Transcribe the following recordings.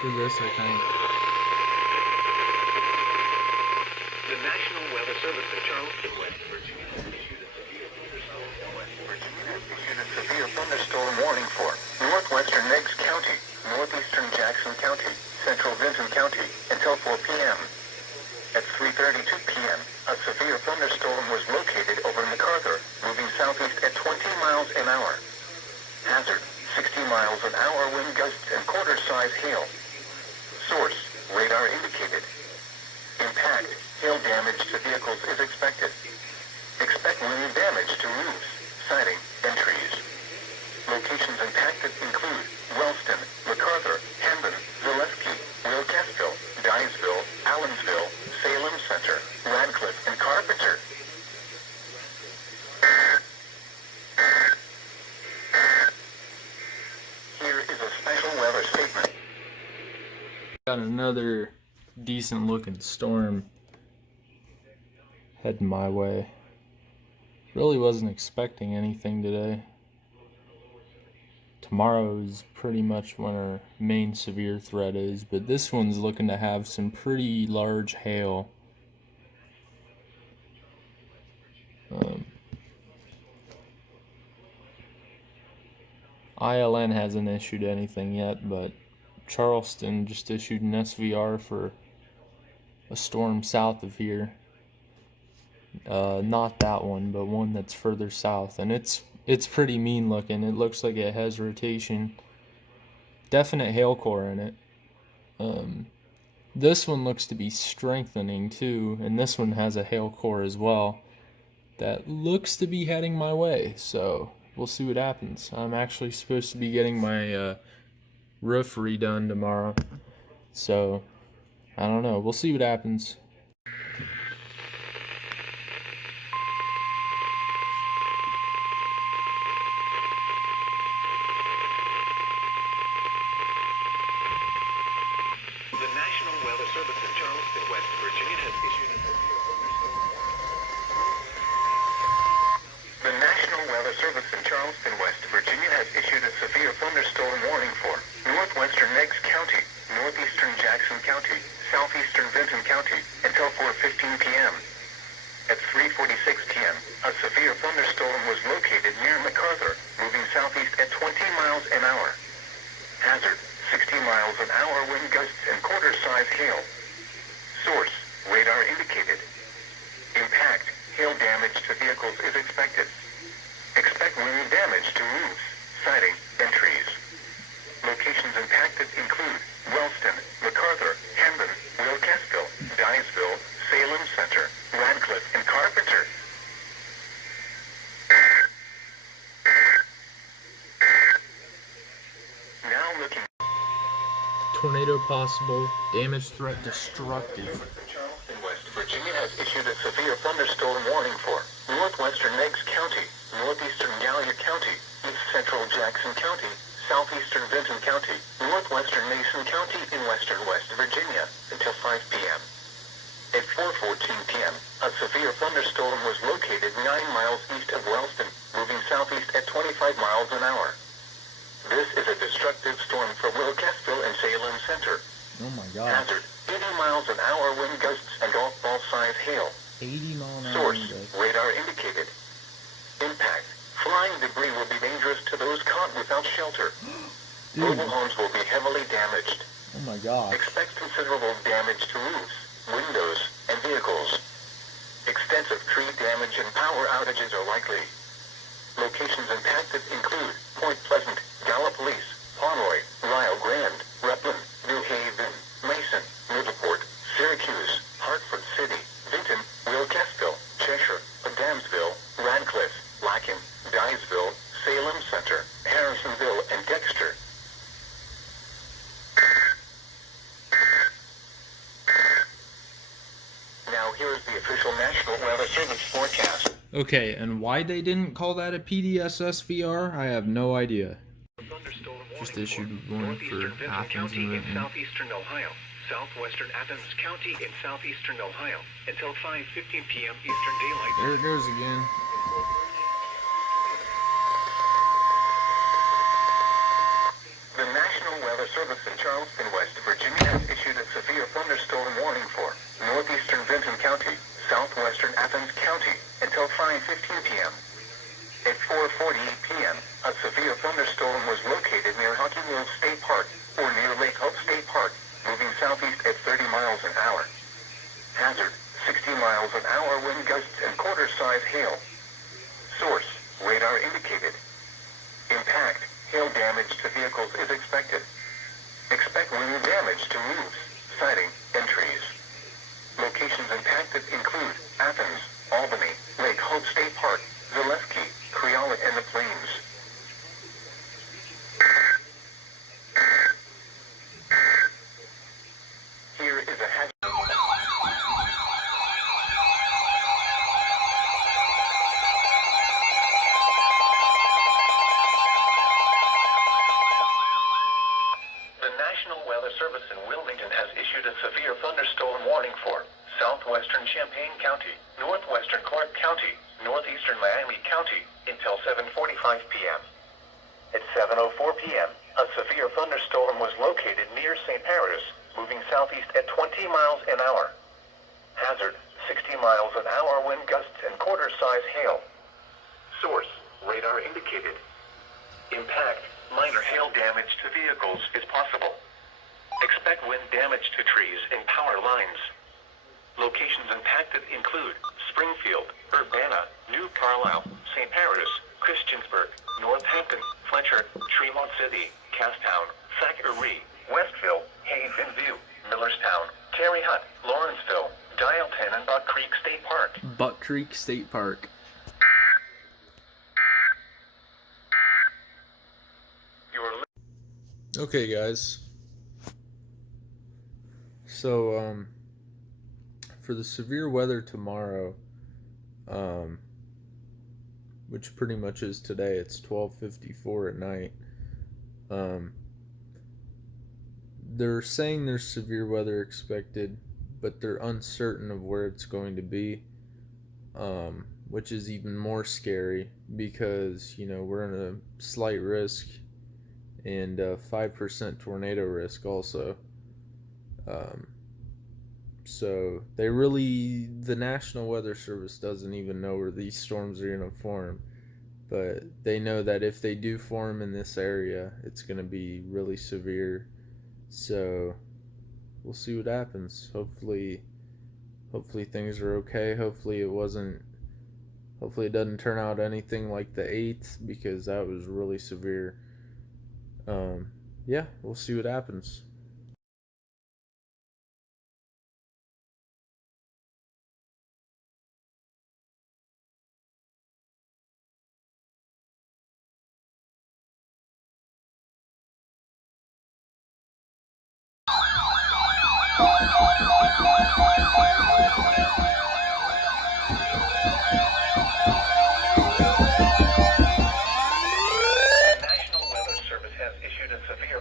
for this, I think. The National Weather Service in Charleston, West Virginia, has issued a severe thunderstorm warning for northwestern Meigs County, northeastern Jackson County, central Vinton County, until 4 p.m. At 3:32 p.m., a severe thunderstorm was located over MacArthur, moving southeast at 20 miles an hour. Hazard, 60 miles an hour wind gusts and quarter-size hail. Source, radar indicated. Impact, hail damage to vehicles is expected. Expect wind damage to roofs, siding, and trees. Locations impacted include Wellston, MacArthur, Hamden, Zaleski, Wilkesville, Dyersville, Allensville, Salem Center, Radcliffe, and Carpenter. Here is a special weather statement. Got another decent looking storm heading my way. Really wasn't expecting anything today. Tomorrow is pretty much when our main severe threat is, but this one's looking to have some pretty large hail. ILN hasn't issued anything yet, but Charleston just issued an SVR for a storm south of here. Not that one, but one that's further south, and it's pretty mean looking. It looks like it has rotation. Definite hail core in it. This one looks to be strengthening too, and this one has a hail core as well that looks to be heading my way, so we'll see what happens. I'm actually supposed to be getting my roof redone tomorrow, so I don't know. We'll see what happens. The National Weather Service in Charleston, West Virginia, has issued a severe thunderstorm warning. The National Weather Service in Charleston, West Virginia, has issued a severe thunderstorm warning for northwestern Meigs County, northeastern Jackson County, southeastern Vinton County, until 4:15 p.m. At 3:46 p.m., a severe thunderstorm was located near MacArthur, moving southeast at 20 miles an hour. Hazard, 60 miles an hour wind gusts and quarter-size hail. Source, radar indicated. Impact, hail damage to vehicles is expected. Expect wind damage to roofs, siding, and trees. Locations impacted include Wellston, MacArthur, Hamden, Wilkesville, Dyersville, Salem Center, Radcliffe, and Carpenter. Now looking. Tornado possible, damage threat destructive. Charleston, West Virginia, has issued a severe thunderstorm warning for northwestern Meigs County, northeastern Gallia County, east central Jackson County, southeastern Vinton County, northwestern Mason County, in western West Virginia, until 5 p.m. At 4:14 p.m., a severe thunderstorm was located 9 miles east of Wellston, moving southeast at 25 miles an hour. This is a destructive storm for Wilkesville and Salem Center. Oh my god. Hazard, 80 miles an hour wind gusts and golf ball size hail. 80 mile an hour Source, wind gusts. radar indicated. Impact, flying debris will be dangerous to those caught without shelter. Dude. Mobile homes will be heavily damaged. Oh my god. Expect considerable damage to roofs, windows, and vehicles. Extensive tree damage and power outages are likely. Locations impacted include Point Pleasant, Gallipolis, Pomeroy, Rio Grande, Rutland, New Haven, Mason, Middleport, Syracuse, Hartford City, Vinton, Wilkesville, Cheshire, Adamsville, Radcliffe, Lakin, Dyersville, Salem Center, Harrisonville, and Dexter. Now here is the official National Weather Service forecast. Okay, and why they didn't call that a PDSSVR, I have no idea. Just issued one for Athens and in Renton. southeastern Ohio, southwestern Athens County in southeastern Ohio, until 5:15 p.m. Eastern Daylight. There it goes again. The National Weather Service in Charleston, West Virginia has issued a severe thunderstorm warning for northeastern Benton County, southwestern Athens County, until 5:15 p.m. At 4:40 p.m., a severe thunderstorm was located near Hockey Mill State Park, or near Lake Hope State Park, moving southeast at 30 miles an hour. Hazard, 60 miles an hour wind gusts and quarter-size hail. Source, radar indicated. Impact, hail damage to vehicles is expected. Expect wind damage to roofs, siding, and trees. Locations impacted include Athens, Albany, Lake Hope State Park, Zaleski, Creola, and the Plains. Here is a hazard. The National Weather Service in Wilmington has issued a severe thunderstorm warning for southwestern Champaign County, northwestern Clark County, northeastern Miami County, until 7:45 p.m. At 7:04 p.m., a severe thunderstorm was located near St. Paris, moving southeast at 20 miles an hour. Hazard, 60 miles an hour wind gusts and quarter-size hail. Source, radar indicated. Impact, minor hail damage to vehicles is possible. Expect wind damage to trees and power lines. Locations impacted include Springfield, Urbana, New Carlisle, St. Paris, Christiansburg, Northampton, Fletcher, Tremont City, Casstown, Thackeray, Westville, Haven View, Millerstown, Terre Haute, Lawrenceville, Dialton, and Buck Creek State Park. Buck Creek State Park. Okay, guys. So, for the severe weather tomorrow, which pretty much is today, it's 12:54 at night. They're saying there's severe weather expected, but they're uncertain of where it's going to be, which is even more scary because, we're in a slight risk and 5% tornado risk also. So the National Weather Service doesn't even know where these storms are going to form, but they know that if they do form in this area, it's going to be really severe. So we'll see what happens. Hopefully things are okay. Hopefully it doesn't turn out anything like the 8th, because that was really severe. Yeah, we'll see what happens.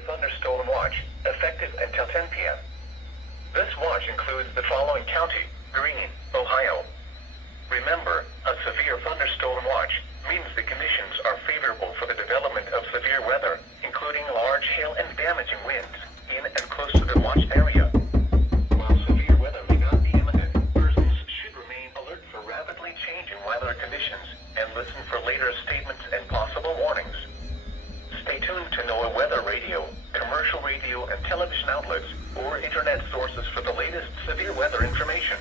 Thunderstorm watch, effective until 10 p.m. This watch includes the following county: Greene, Ohio. Remember, a severe thunderstorm watch means the conditions are favorable for the development of severe weather, including large hail and damaging winds, in and close to the watch area. While severe weather may not be imminent, persons should remain alert for rapidly changing weather conditions and listen for later statements and possible warnings. Stay tuned to NOAA weather radio, commercial radio and television outlets, or internet sources for the latest severe weather information.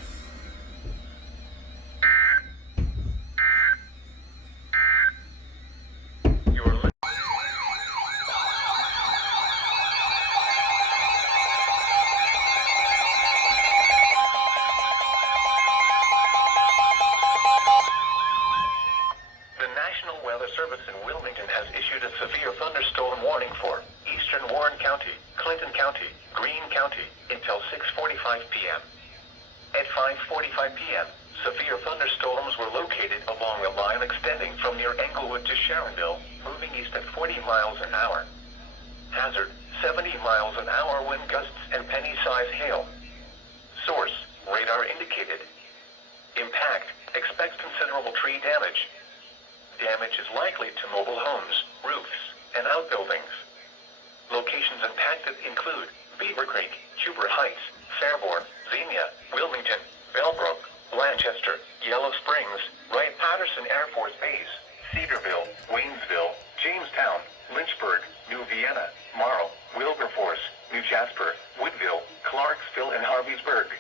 The National Weather Service in Wilmington has issued a severe thunderstorm warning for eastern Warren County, Clinton County, Greene County, until 6:45 p.m. At 5:45 p.m., severe thunderstorms were located along a line extending from near Englewood to Sharonville, moving east at 40 miles an hour. Hazard, 70 miles an hour wind gusts and penny-size hail. Source, radar indicated. Impact, expect considerable tree damage. Damage is likely to mobile homes, roofs, and outbuildings. Locations impacted include Beaver Creek, Huber Heights, Fairborn, Xenia, Wilmington, Bellbrook, Blanchester, Yellow Springs, Wright-Patterson Air Force Base, Cedarville, Waynesville, Jamestown, Lynchburg, New Vienna, Marl, Wilberforce, New Jasper, Woodville, Clarksville, and Harveysburg.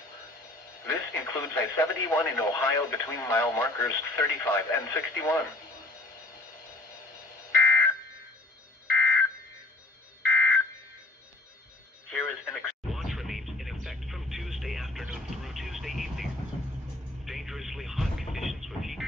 This includes I-71 in Ohio between mile markers 35 and 61. Here is an watch remains in effect from Tuesday afternoon through Tuesday evening. Dangerously hot conditions with heat.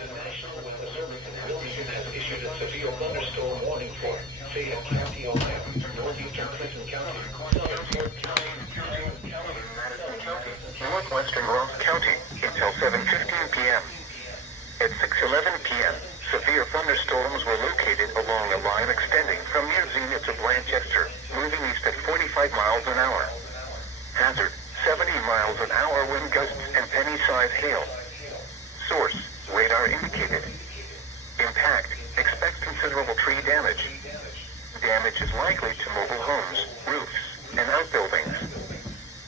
The National Weather Service in Wilmington has issued a severe thunderstorm warning for Fayette County, Ohio, northeastern Clinton County, southern Fort County, Madison County, northwestern Ross County until 7:15 p.m. At 6:11 p.m., severe thunderstorms were located along a line extending from near Xenia to Blanchester, moving east at 45 miles an hour. Hazard, 70 miles an hour wind gusts and penny-sized hail. Source, radar indicated. Impact, expect considerable tree damage. Damage is likely to mobile homes, roofs, and outbuildings.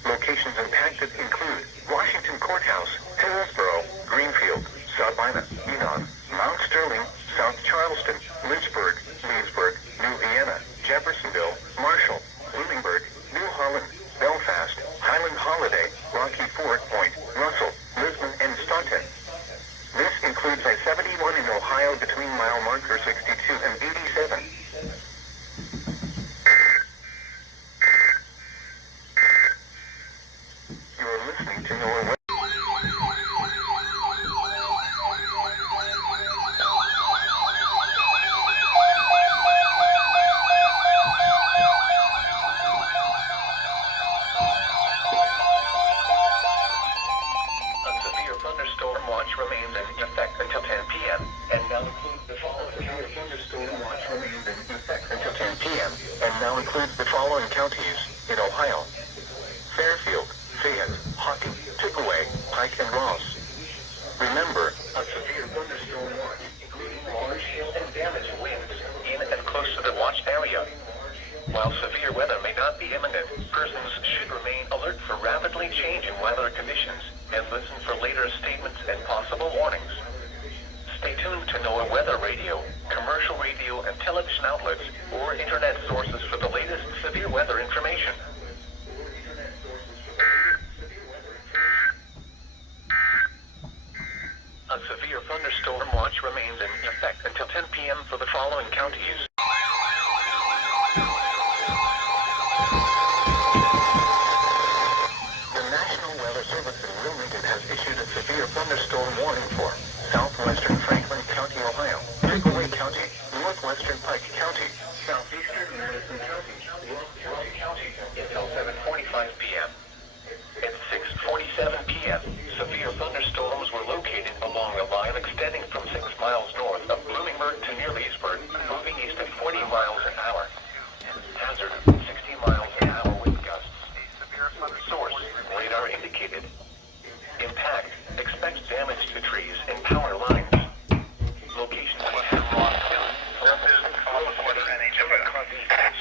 Locations impacted include Washington Courthouse, Hillsborough, Greenfield, Sabina, Enon, Mount Sterling, South Charleston, Lynchburg, Leesburg, New Vienna, Jeffersonville, Marshall, Bloomingburg, New Holland, Belfast, Highland Holiday, Rocky Ford Point, Russell, Lisbon, and Staunton. This includes I-71 in Ohio between mile marker 62 and 87. You are listening to Norway. A severe thunderstorm watch remains in effect until 10 p.m. and now includes the following. Severe thunderstorm watch remains in effect until 10 p.m. and now includes the following counties in Ohio: Fairfield, Fayette, Hocking, Tippaway, Pike, and Ross. Remember, a severe thunderstorm watch, including large hail and damaged winds, in and close to the watch area. While severe weather may not be imminent, persons should remain alert for rapidly changing weather conditions and listen for later statements and possible warnings. Stay tuned to NOAA Weather Radio, commercial radio and television outlets, or internet sources for the latest severe weather information. A severe thunderstorm watch remains in effect until 10 p.m. for the following counties. The National Weather Service in Wilmington has issued a severe thunderstorm warning for southwestern Franklin County, Ohio, Tippaway County, northwestern Pike County, southeastern Madison County, Rock County, until 7:45 p.m. At 6:47 p.m., severe thunderstorms were located along a line extending from 6 miles north of Bloomingburg to near Leesburg, moving east at 40 miles an hour. Hazard, 60 miles an hour wind gusts. Source, radar indicated. Impact, expect damage to trees and power lines. Location was Hemlock Hill, Columbus, Rosewater,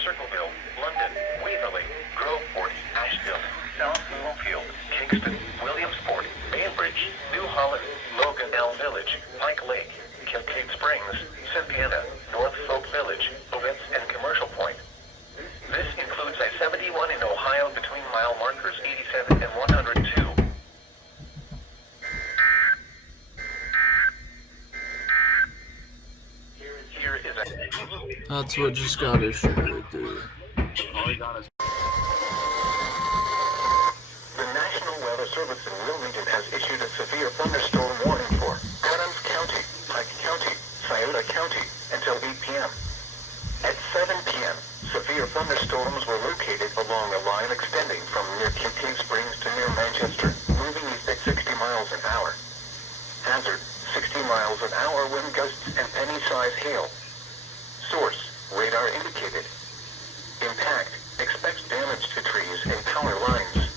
Circleville, London, Waverly, Groveport, Asheville, South Bloomfield, Kingston, Williamsport, Bainbridge, New Holland, Logan L Village, Pike Lake, Kincaid Springs, Cynthiana, North Folk Village, Ovets, and Commercial Point. This includes I-71 in Ohio between mile markers 87 and 102. Here is a... That's what just got issued right there. The National Weather Service in Wilmington has issued a severe thunderstorm warning for Adams County, Pike County, Scioto County until 8 p.m. At 7 p.m., severe thunderstorms were located along a line extending from near Kincaid Springs to near Manchester, moving east at 60 miles an hour. Hazard, 60 miles an hour wind gusts and penny-sized hail. Source, radar indicated. Impact, expects damage to trees and power lines.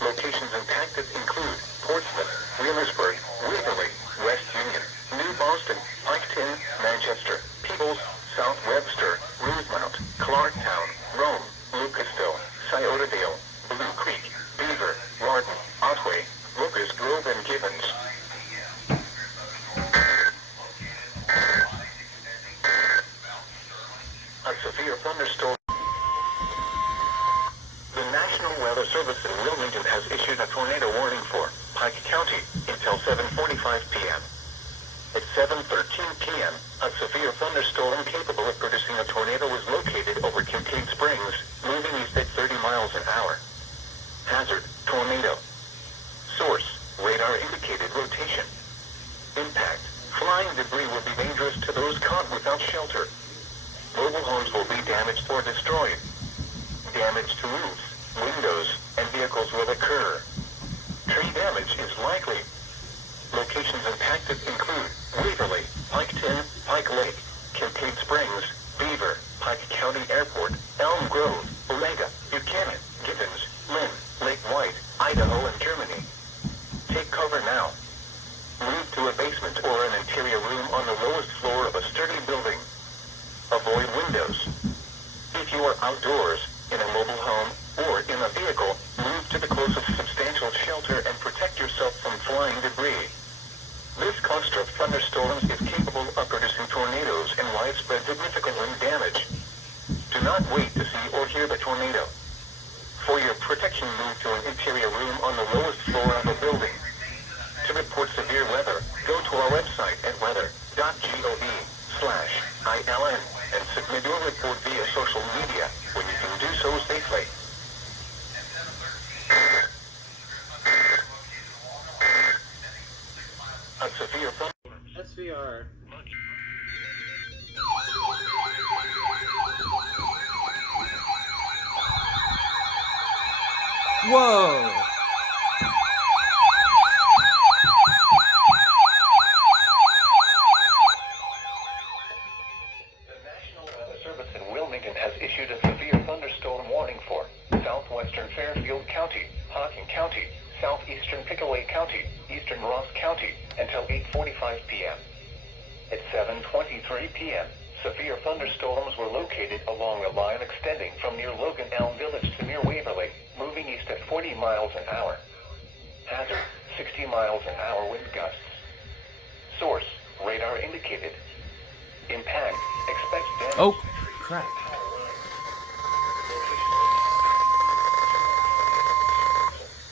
Locations impacted include Portsmouth, Wheelersburg, Waverly, West Union, New Boston, Piketon, Manchester, Peebles, South Webster, Rosemount, Clarktown, Rome, Lucasville, Sciotadale, Blue Creek, Beaver, Rawdon, Otway, Locust Grove and Gibbons. A severe thunderstorm. The National Weather Service in Wilmington has issued a tornado warning for Pike County until 7:45 p.m. At 7:13 p.m., a severe thunderstorm capable of producing a tornado was located over Kincaid Springs, moving east at 30 miles an hour. Hazard, tornado. Source, radar indicated rotation. Impact, flying debris will be dangerous to those caught without shelter. Mobile homes will be damaged or destroyed. Damage to roofs, windows, and vehicles will occur. Tree damage is likely. Locations impacted include Waverly, Piketon, Pike Lake, Kincaid Springs, Beaver, Pike County Airport, Elm Grove, Omega, Buchanan, Gibbons, Lynn, Lake White, Idaho, and Germany. Take cover now. Move to a basement or an interior room on the lowest floor of a sturdy building. Avoid windows. If you are outdoors, in a mobile home, or in a vehicle, move to the closest substantial shelter and protect yourself from flying debris. This cluster of thunderstorms is capable of producing tornadoes and widespread significant wind damage. Do not wait to see or hear the tornado. For your protection, move to an interior room on the lowest floor of a building. To report severe weather, go to our website at weather.gov/ILN and submit your report via social media when you can do so safely. A severe SVR. Whoa! Service in Wilmington has issued a severe thunderstorm warning for southwestern Fairfield County, Hocking County, southeastern Pickaway County, eastern Ross County, until 8:45 p.m. At 7:23 p.m., severe thunderstorms were located along a line extending from near Logan Elm Village to near Waverly, moving east at 40 miles an hour. Hazard, 60 miles an hour wind gusts. Source, radar indicated. Impact, expects damage. Oh, crap.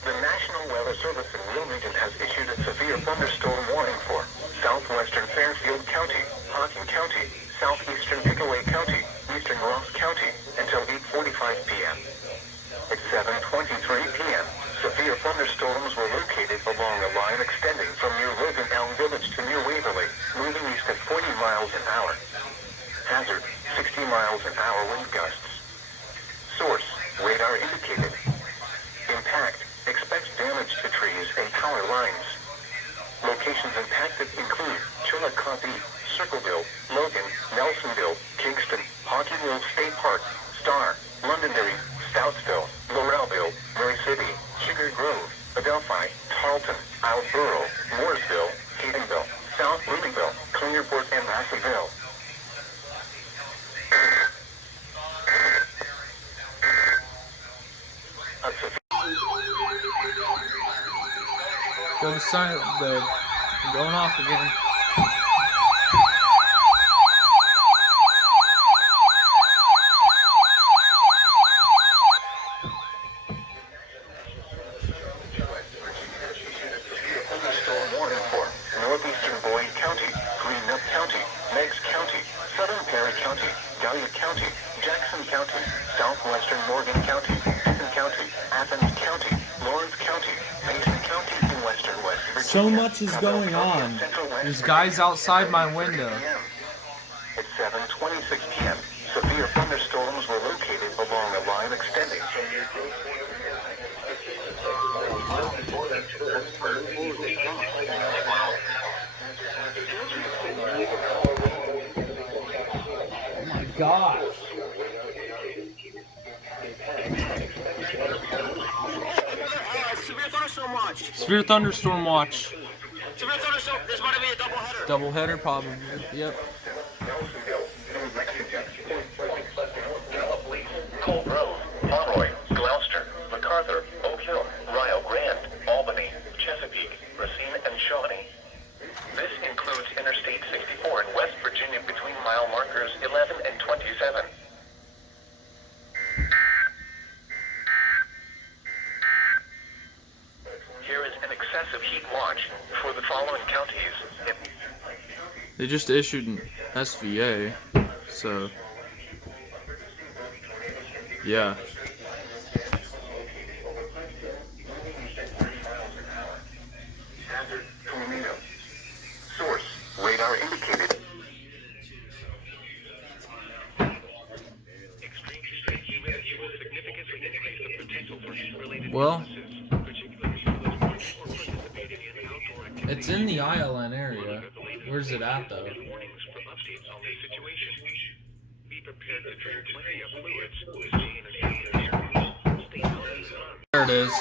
The National Weather Service in Wilmington has issued a severe thunderstorm warning for southwestern Fairfield County, Hocking County, southeastern Pickaway County, eastern Ross County, until 8:45 p.m. At 7:23 p.m., severe thunderstorms were located along a line extending from near Logan Elm Village to near Waverly, moving east at 40 miles an hour. Hazard, 60 miles an hour wind gusts. Source, radar indicated. Impact, expects damage to trees and power lines. Locations impacted include Chillicothe, Circleville, Logan, Nelsonville, Kingston, Hockeyville State Park, Star, Londonderry, Stoutsville, Laurelville, Murray City, Sugar Grove, Adelphi, Tarleton, Islesboro, Mooresville, Haydenville, South Bloomingville, Clearport, and Masseyville. Go to silent. They're going off again. Thunderstorm warning for northeastern Boyd County, Greenup County, Meigs County, southern Perry County, Gallia County, Jackson County, southwestern Morgan County, Denton County, Athens County, Lawrence County, Mason County, and western West Virginia. So much is going on. There's guys outside my window. At 7:26 p.m., severe thunderstorms were located along a line extending from near gosh. Severe thunderstorm watch. Severe thunderstorm watch. Severe thunderstorm. There's about to be a double header. Double header, probably. Yep. Cold Grove, Monroy, Gloucester, MacArthur, Oak Hill, Rio Grande, Albany, Chesapeake, Racine, and Shawnee. This includes Interstate 64 in West Virginia between mile markers 11 and 27. Here is an excessive heat watch for the following counties. They just issued an SVA, so yeah. Hazard tornado. Source, radar indicated. Extreme heat and humidity will significantly increase the potential for heat-related Well, illnesses, particularly for those working or participating in outdoor activities. it's in the ILN area. Where's it at, though? Warnings for updates on this situation. Be prepared to drink plenty of fluids. Stay in a safe area. Stay healthy. There it is.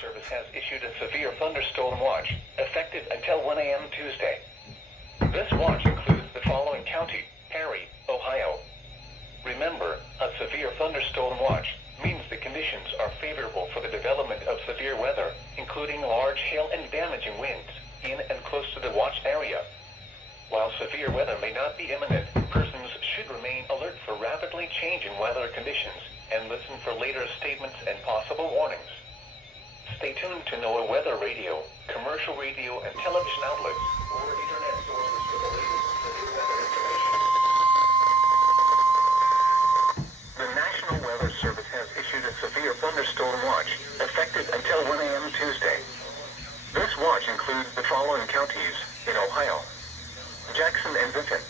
Service has issued a severe thunderstorm watch, effective until 1 a.m. Tuesday. This watch includes the following county: Perry, Ohio. Remember, a severe thunderstorm watch means the conditions are favorable for the development of severe weather, including large hail and damaging winds, in and close to the watch area. While severe weather may not be imminent, persons should remain alert for rapidly changing weather conditions and listen for later statements and possible warnings. Stay tuned to NOAA weather radio, commercial radio, and television outlets, or internet sources for the latest severe weather information. The National Weather Service has issued a severe thunderstorm watch, effective until 1 a.m. Tuesday. This watch includes the following counties in Ohio: Jackson and Vinton.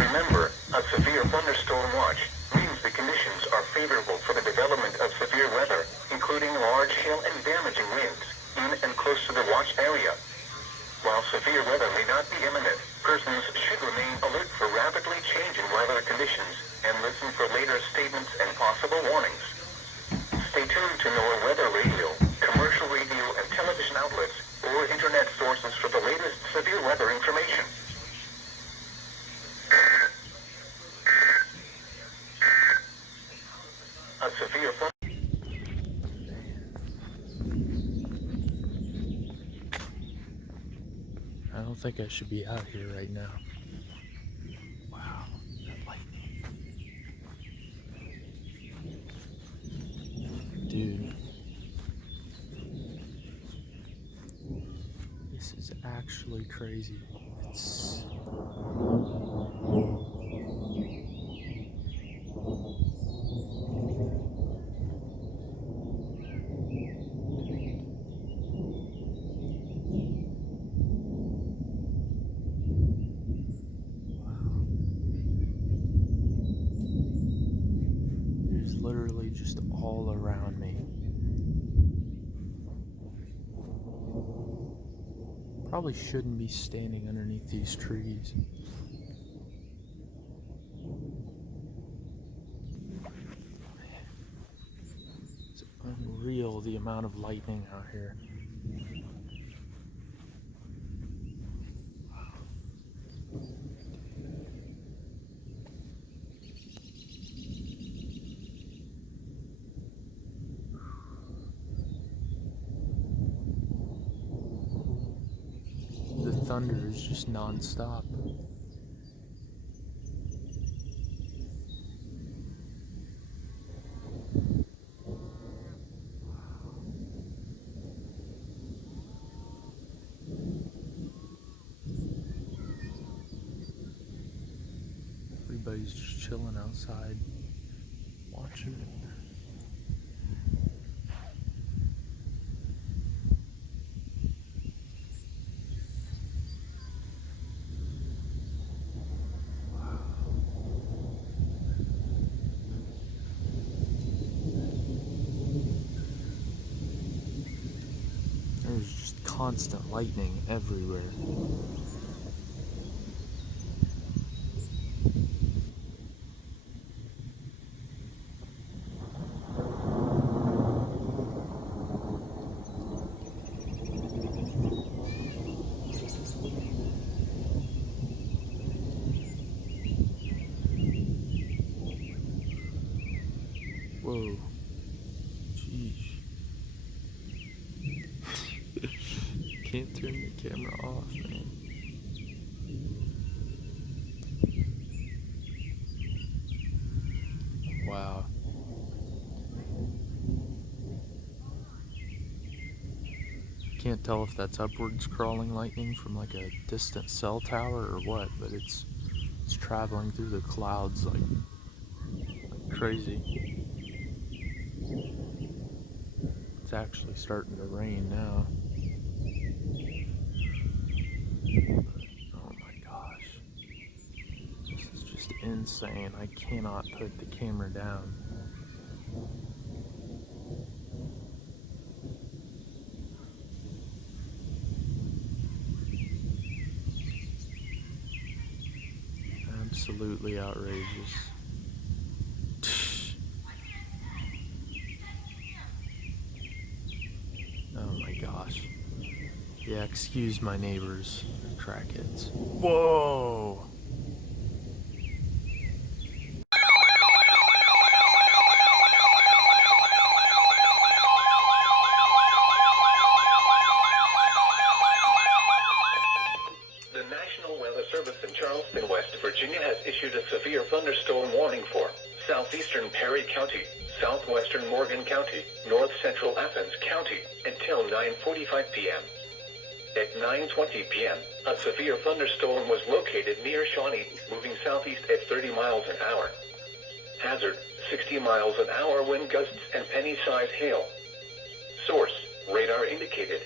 Remember, a severe thunderstorm watch means the conditions are favorable for the development of severe weather, including large hail and damaging winds, in and close to the watch area. While severe weather may not be imminent, persons should remain alert for rapidly changing weather conditions and listen for later statements and possible warnings. Stay tuned to NOAA weather radio, commercial radio, and television outlets, or internet sources for the latest severe weather information. A severe I don't think I should be out here right now. Wow, that lightning. Dude. This is actually crazy. It's... It's literally just all around me. Probably shouldn't be standing underneath these trees. It's unreal the amount of lightning out here. The thunder is just non-stop. Everybody's just chilling outside, watching it. constant lightning everywhere. Whoa. Jeez. Can't turn the camera off, man. Wow. Can't tell if that's upwards crawling lightning from like a distant cell tower or what, but it's traveling through the clouds like crazy. It's actually starting to rain now. Oh my gosh. This is just insane. I cannot put the camera down. Absolutely outrageous. Oh my gosh. Yeah, excuse my neighbors, crackheads. Whoa! The National Weather Service in Charleston, West Virginia has issued a severe thunderstorm warning for southeastern Perry County, southwestern Morgan County, north central Athens County, until 9:45 p.m. At 9:20 p.m., a severe thunderstorm was located near Shawnee, moving southeast at 30 miles an hour. Hazard, 60 miles an hour wind gusts and penny-sized hail. Source, radar indicated.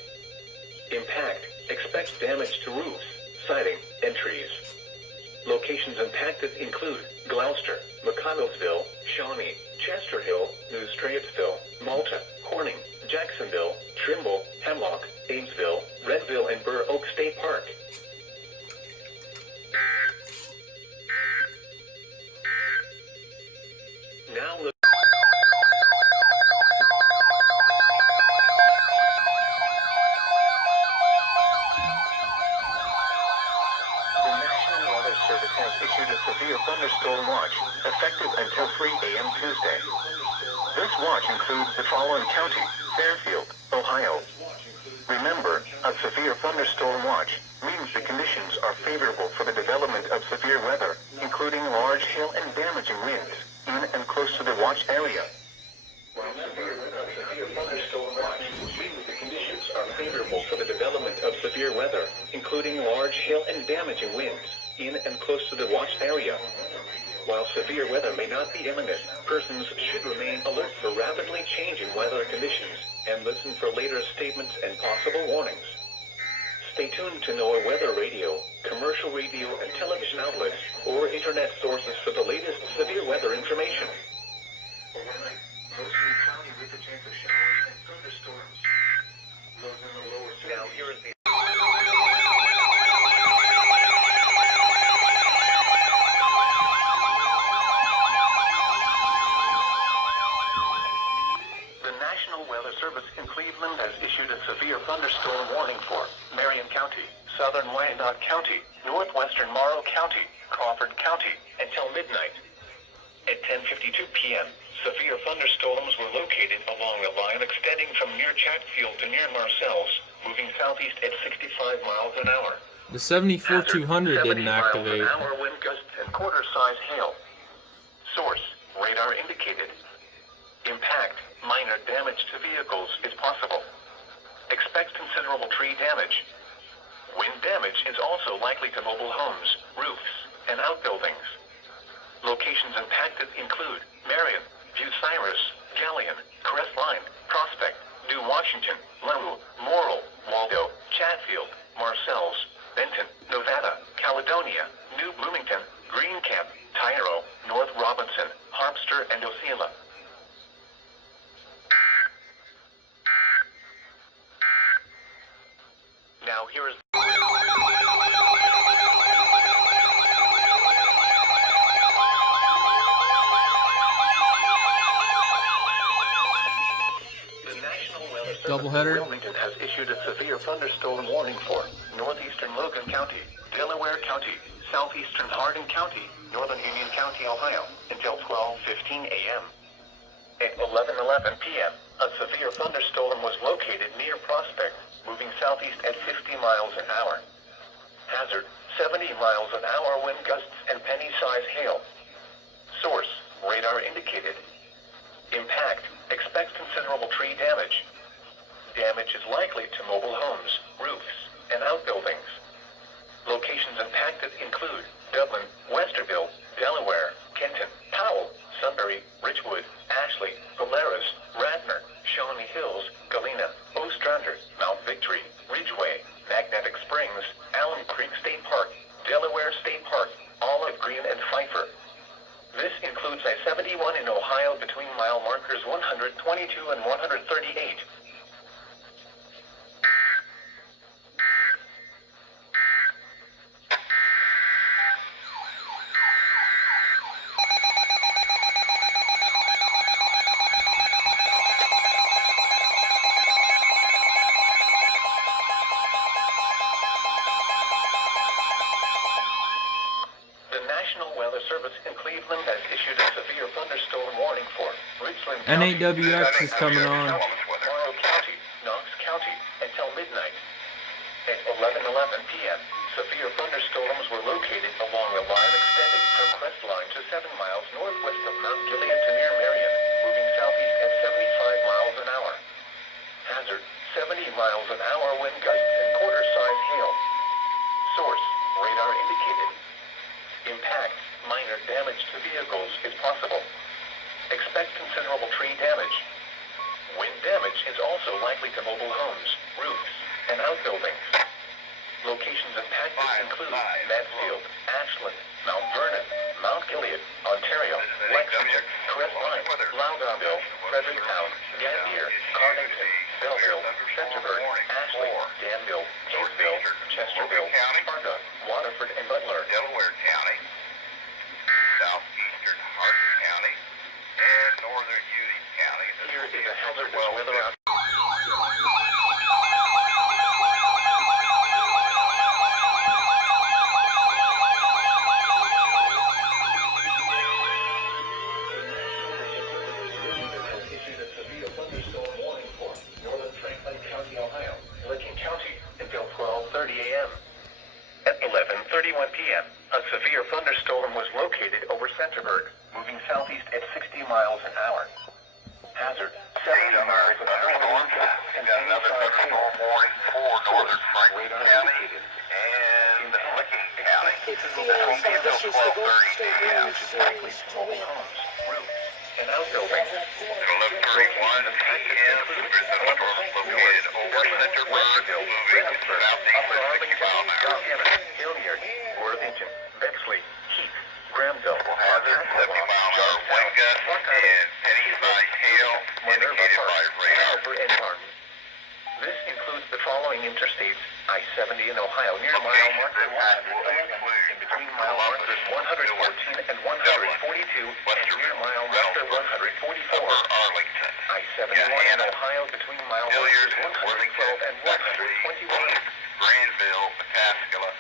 Impact, expect damage to roofs, siding, and trees. Locations impacted include Gloucester, McConnellsville, Shawnee, Chester Hill, New Straitsville, Malta, Corning, Jacksonville, Trimble, Hemlock, Amesville, Redville, and Burr Oak State Park. Now look. The National Weather Service has issued a severe thunderstorm watch, effective until 3 a.m. Tuesday. This watch includes the following county: Fairfield, Ohio. Remember, a severe thunderstorm watch means the conditions are favorable for the development of severe weather, including large hail and damaging winds, in and close to the watch area. While severe thunderstorm watch means the conditions are favorable for the development of severe weather, including large hail and damaging winds, in and close to the watch area. While severe weather may not be imminent, persons should remain alert for rapidly changing weather conditions and listen for later statements and possible warnings. Stay tuned to NOAA Weather Radio, commercial radio and television outlets, or internet sources for the latest severe weather information. Overnight, mostly cloudy with a chance of showers and thunderstorms. Lows in the lower 70s. Now here is the National Weather Service in Cleveland has issued a severe thunderstorm warning for Marion County, southern Wyandotte County, northwestern Morrow County, Crawford County, until midnight. At 10:52 p.m., severe thunderstorms were located along a line extending from near Chatfield to near Marcells, moving southeast at 65 miles an hour. The 74-200 didn't activate. 70 miles an hour wind gusts and quarter-size hail. Source, radar indicated. Impact, minor damage to vehicles is possible. Expect considerable tree damage. Wind damage is also likely to mobile homes, roofs, and outbuildings. Locations impacted include Marion, Bucyrus, Galleon, Crestline, Prospect, New Washington, Leroux, Morrill, Waldo, Chatfield, Marcells, Benton, Nevada, Caledonia, New Bloomington, Greencamp, Tyro, North Robinson, Harpster, and Osceola. Here is the National Weather Service Doubleheader. in Wilmington has issued a severe thunderstorm warning for northeastern Logan County, Delaware County, southeastern Hardin County, northern Union County, Ohio, until 12:15 a.m. At 11:11 p.m., a severe thunderstorm was located near Prospect, moving southeast at 50 miles an hour. Hazard, 70 miles an hour wind gusts and penny-size hail. Source, radar indicated. Impact, expect considerable tree damage. Damage is likely to mobile homes, roofs, and outbuildings. Locations impacted include Dublin, Westerville, Delaware, Kenton, Powell, Sunbury, Ridgewood, Ashley, Polaris, Radnor, Shawnee Hills, Galena, Ostrander, Mount Victory, Ridgeway, Magnetic Springs, Allen Creek State Park, Delaware State Park, Olive Green, and Pfeiffer. This includes I-71 in Ohio between mile markers 122 and 138. The National Weather Service in Cleveland has issued a severe thunderstorm warning for Richland County, NAWX is coming on. Morrow County, Knox County, until midnight. At 11:11 p.m., severe thunderstorms were located along the line extending from Crestline to 7 miles northwest of Mount Gilead to near Marion, moving southeast at 75 miles an hour. Hazard, 70 miles an hour wind gusts and quarter-size hail. Source, radar indicated. Impact, minor damage to vehicles is possible. Expect considerable tree damage. Wind damage is also likely to mobile homes, roofs, and outbuildings. Locations impacted include Mansfield, Ashland, Mount Vernon, Mount Gilead, Ontario, Lexington, Crestline, Loudonville, Fredericktown, Gambier, Cardington, Belleville, Centerburg, Ashley, Danville, Hayesville, Chesterville, Sparta, Waterford, and Butler. Delaware County, southeastern Hardin County, and northern Union County. Here is a hazardous weather out. At 11:31 p.m., a severe thunderstorm was located over Centerburg, moving southeast at 60 miles an hour. Hazard, 70 miles an hour wind gusts and Got another penny-size hail. thunderstorm warning for northern Franklin Radar County indicated. and Licking County. It feels like this is the Gulf State Damage is likely to mobile homes, roofs, and outbuildings. At 11:31 p.m., severe thunderstorm located over Centerburg, moving southeast at 60 miles an hour. Hilliard, Worthington, Bexley, Heath, Granville, Hazard, 70 mile an hour wind gusts and penny-sized hail indicated by radar. and Martin. This includes the following interstates: I-70 in Ohio near mile marker 111, in between mile markers 114 and 142, and near mile marker 144. Upper Arlington, I-71 in Ohio between mile Hilliard, markers 112 Worthington, and Bexley, 121. Granville, Pataskala,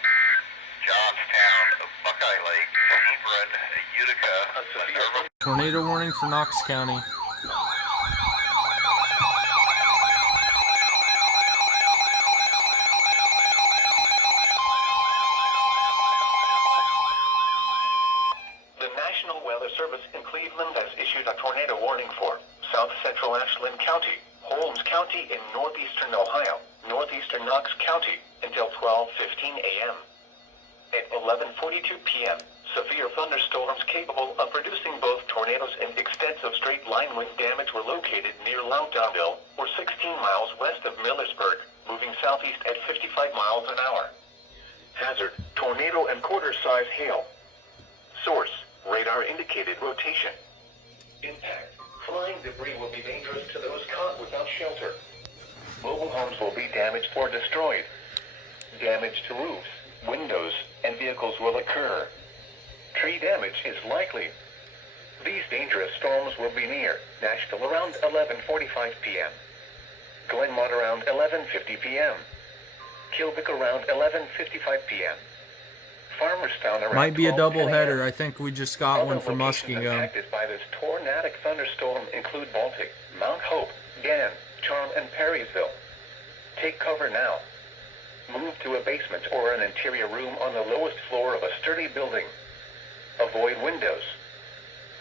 Johnstown, Buckeye Lake, Hebron, Utica, A severe Tornado warning for Knox County. The National Weather Service in Cleveland has issued a tornado warning for South Central Ashland County, Holmes County in northeastern Ohio, northeastern Knox County until 12:15 a.m. At 11:42 p.m., severe thunderstorms capable of producing both tornadoes and extensive straight-line wind damage were located near Loudonville, or 16 miles west of Millersburg, moving southeast at 55 miles an hour. Hazard, tornado and quarter-size hail. Source, radar indicated rotation. Impact, flying debris will be dangerous to those caught without shelter. Mobile homes will be damaged or destroyed. Damage to roofs, windows, and vehicles will occur. Tree damage is likely. These dangerous storms will be near Nashville around 11:45 p.m. Glenmont around 11:50 p.m. Kilbick around 11:55 p.m. Farmerstown around Might be a 12:10 doubleheader. a.m. I think we just got one Other for locations Muskingum. impacted by this tornadic thunderstorm include Baltic, Mount Hope, Gann, Charm, and Perrysville. Take cover now. Move to a basement or an interior room on the lowest floor of a sturdy building. Avoid windows.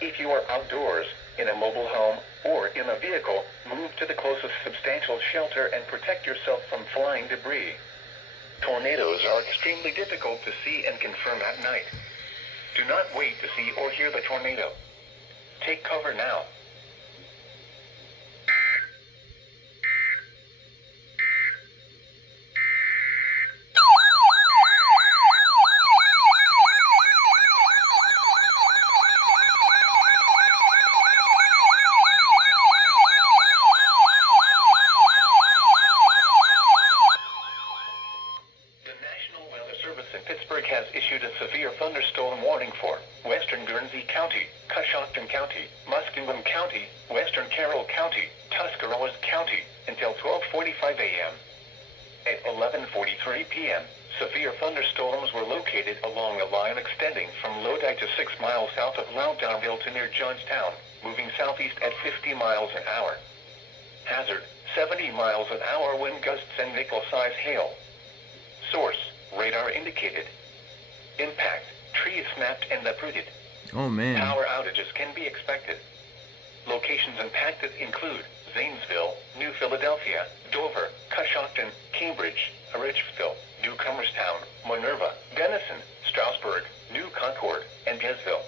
If you are outdoors, in a mobile home, or in a vehicle, move to the closest substantial shelter and protect yourself from flying debris. Tornadoes are extremely difficult to see and confirm at night. Do not wait to see or hear the tornado. Take cover now. Pittsburgh has issued a severe thunderstorm warning for western Guernsey County, Coshocton County, Muskingum County, western Carroll County, Tuscarawas County, until 12:45 a.m. At 11:43 p.m., severe thunderstorms were located along a line extending from Lodi to 6 miles south of Loudonville to near Johnstown, moving southeast at 50 miles an hour. Hazard, 70 miles an hour wind gusts and nickel-size hail. Source, radar indicated. Impact, trees snapped and uprooted. Oh man. Power outages can be expected. Locations impacted include Zanesville, New Philadelphia, Dover, Coshocton, Cambridge, Richville, Newcomerstown, Minerva, Denison, Strasburg, New Concord, and Jesville.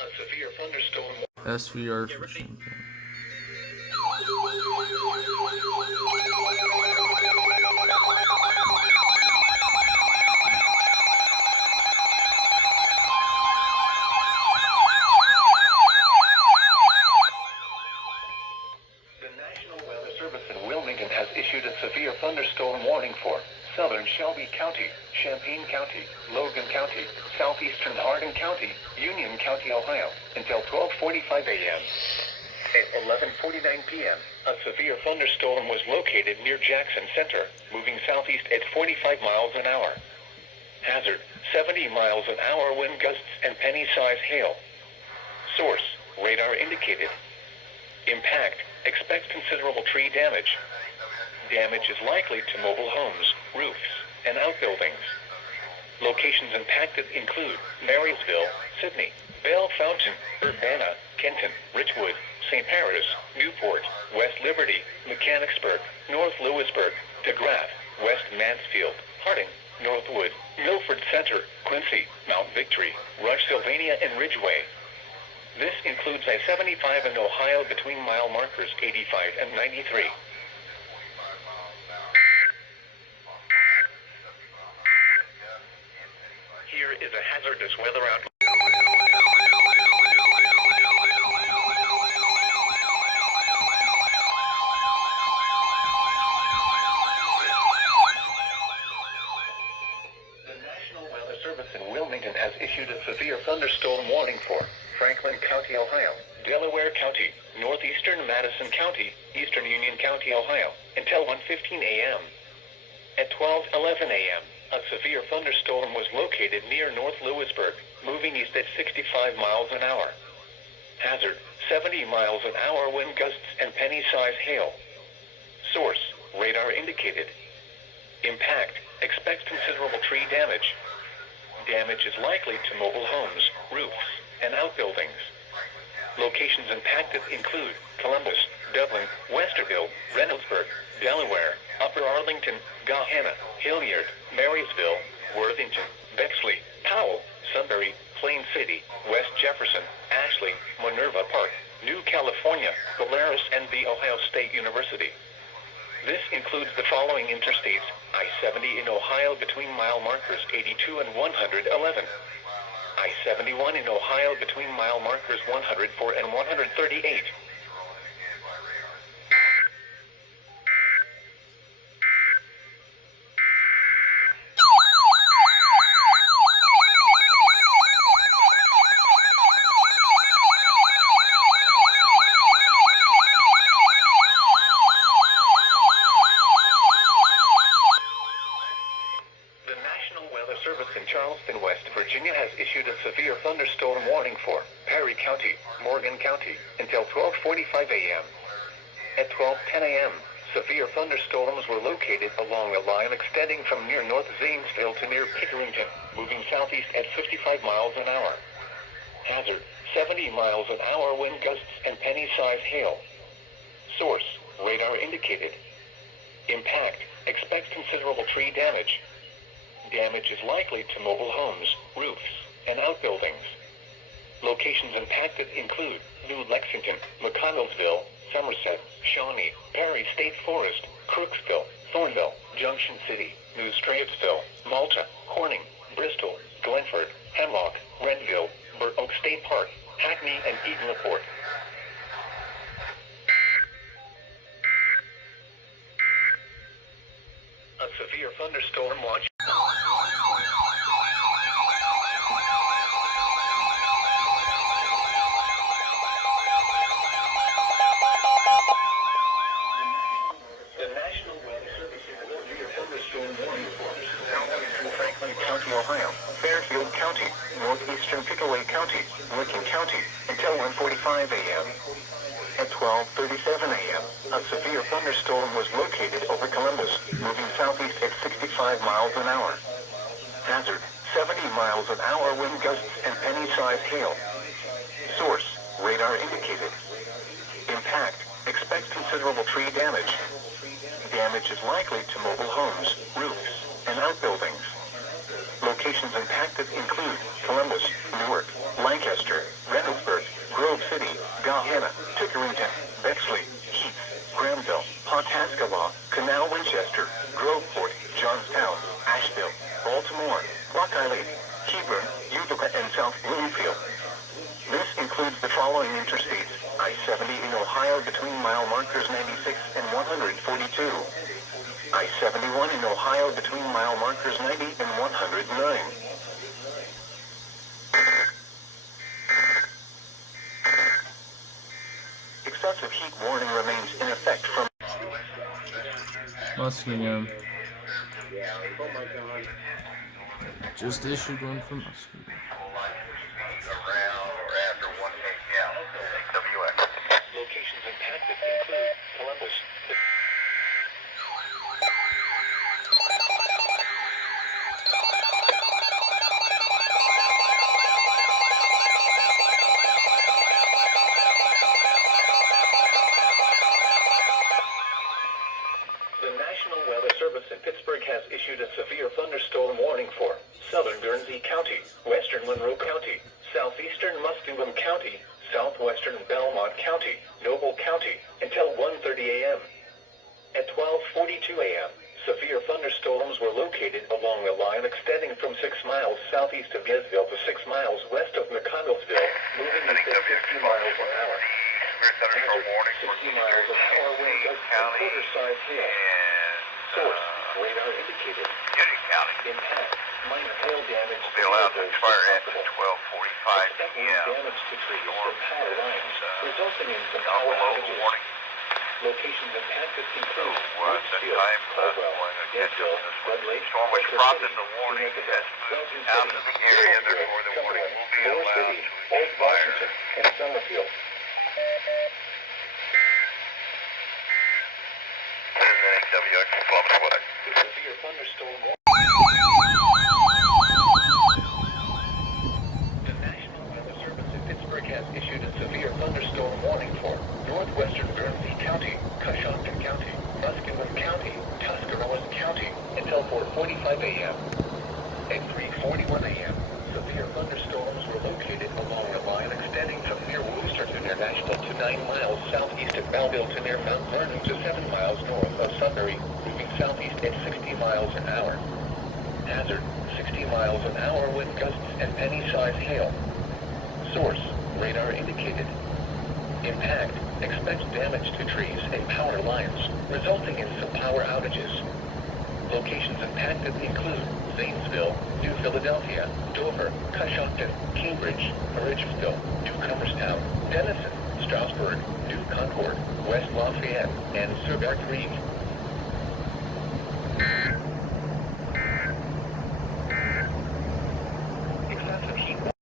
A severe thunderstorm. SVR for Champagne. The National Weather Service in Wilmington has issued a severe thunderstorm warning for southern Shelby County, Champaign County, Logan County, southeastern Hardin County, Union County, Ohio, until 12:45 a.m. At 11:49 p.m., a severe thunderstorm was located near Jackson Center, moving southeast at 45 miles an hour. Hazard, 70 miles an hour wind gusts and penny-size hail. Source, radar indicated. Impact, expect considerable tree damage. Damage is likely to mobile homes, roofs, and outbuildings. Locations impacted include Marysville, Sydney, Belle Fountain, Urbana, Kenton, Richwood, St. Paris, Newport, West Liberty, Mechanicsburg, North Lewisburg, DeGraff, West Mansfield, Harding, Northwood, Milford Center, Quincy, Mount Victory, Rush, Sylvania, and Ridgeway. This includes I-75 in Ohio between mile markers 85 and 93. Here is a hazardous weather outlook. The National Weather Service in Wilmington has issued a severe thunderstorm warning for Franklin County, Ohio, Delaware County, northeastern Madison County, eastern Union County, Ohio, until 1:15 a.m. At 12:11 a.m., a severe thunderstorm was located near North Lewisburg, moving east at 65 miles an hour. Hazard, 70 miles an hour wind gusts and penny-size hail. Source, radar indicated. Impact, expect considerable tree damage. Damage is likely to mobile homes, roofs, and outbuildings. Locations impacted include Columbus, Dublin, Westerville, Reynoldsburg, Delaware, Upper Arlington, Gahanna, Hilliard, Marysville, Worthington, Bexley, Powell, Sunbury, Plain City, West Jefferson, Ashley, Minerva Park, New California, Polaris, and The Ohio State University. This includes the following interstates: I-70 in Ohio between mile markers 82 and 111. I-71 in Ohio between mile markers 104 and 138. Service in Charleston, West Virginia has issued a severe thunderstorm warning for Perry County, Morgan County, until 12:45 a.m. At 12:10 a.m., severe thunderstorms were located along a line extending from near North Zanesville to near Pickerington, moving southeast at 55 miles an hour. Hazard, 70 miles an hour wind gusts and penny-size hail. Source, radar indicated. Impact, expect considerable tree damage. Damage is likely to mobile homes, roofs, and outbuildings. Locations impacted include New Lexington, McConnellsville, Somerset, Shawnee, Perry State Forest, Crooksville, Thornville, Junction City, New Straitsville, Malta, Corning, Bristol, Glenford, Hemlock, Renville, Burr Oak State Park, Hackney, and Eden Report. A severe thunderstorm watch. The National Weather Service is warning of thunderstorm warning for southeastern Franklin County, Ohio, Fairfield County, northeastern Pickaway County, Licking County, until 1:45 a.m. At 12:37 a.m., a severe thunderstorm was located over Columbus, moving southeast at 65 miles an hour. Hazard, 70 miles an hour wind gusts and penny-size hail. Source, radar indicated. Impact, expect considerable tree damage. Damage is likely to mobile homes, roofs, and outbuildings. Locations impacted include Columbus, Newark, Lancaster, Reynoldsburg, Grove City, Gahanna, Pickerington, Bexley, Heath, Granville, Pawhuska, Canal Winchester, Groveport, Johnstown, Asheville, Baltimore, Rock Island, Hebron, Utica, and South Bloomfield. This includes the following interstates: I-70 in Ohio between mile markers 96 and 142. I-71 in Ohio between mile markers 90 and 109. Excessive heat warning remains in effect from Muskingum. Just issued one from Muskingum. Around or after 1 a.m. WX. locations impacted include Columbus. The National Weather Service in Pittsburgh has issued a severe thunderstorm warning for southern Guernsey County, western Monroe County, southeastern Muskingum County, southwestern Belmont County, Noble County, until 1:30 a.m. At 12:42 a.m., severe thunderstorms were located along a line extending from 6 miles southeast of Gesville to 6 miles west of McConnellsville, moving at 50 miles an hour. Severe thunderstorm warning for 60 miles an hour wind gusts and quarter-size hail. Source, radar indicated. Union County. Impact, minor hail damage Will be allowed to expire after 12:45 Expect p.m. damage to trees and power lines, resulting in some Down power below the outages. warning. Locations impacted include That Woodsfield, time, Caldwell, we're going to catch up Gainesville, with this Red Lake, storm which Orchard prompted City, the warning Utica, has moved Belgian out City, of the area, Louisville, therefore the warning Cumberland, will be Moore allowed City, to Old expire. Washington, and Summerfield. This is NHWX Columbus West. The severe thunderstorm warning. The National Weather Service in Pittsburgh has issued a severe thunderstorm warning for northwestern Guernsey County, Coshocton County, Muskingum County, Tuscarawas County, until 4:45 a.m. At 3:41 a.m., severe thunderstorms were located along a line extending from near Worcester to near Nashville to 9 miles southeast of Belleville to near Mount Vernon to 7 miles north of Sudbury, moving southeast at 60 miles an hour. Hazard, 60 miles an hour wind gusts and penny-size hail. Source, radar indicated. Impact, expect damage to trees and power lines, resulting in some power outages. Locations impacted include Zanesville, New Philadelphia, Dover, Coshocton, Cambridge, Ridgeville, New Cumberstown, Denison, Strasburg, New Concord, West Lafayette, and Sugar Creek.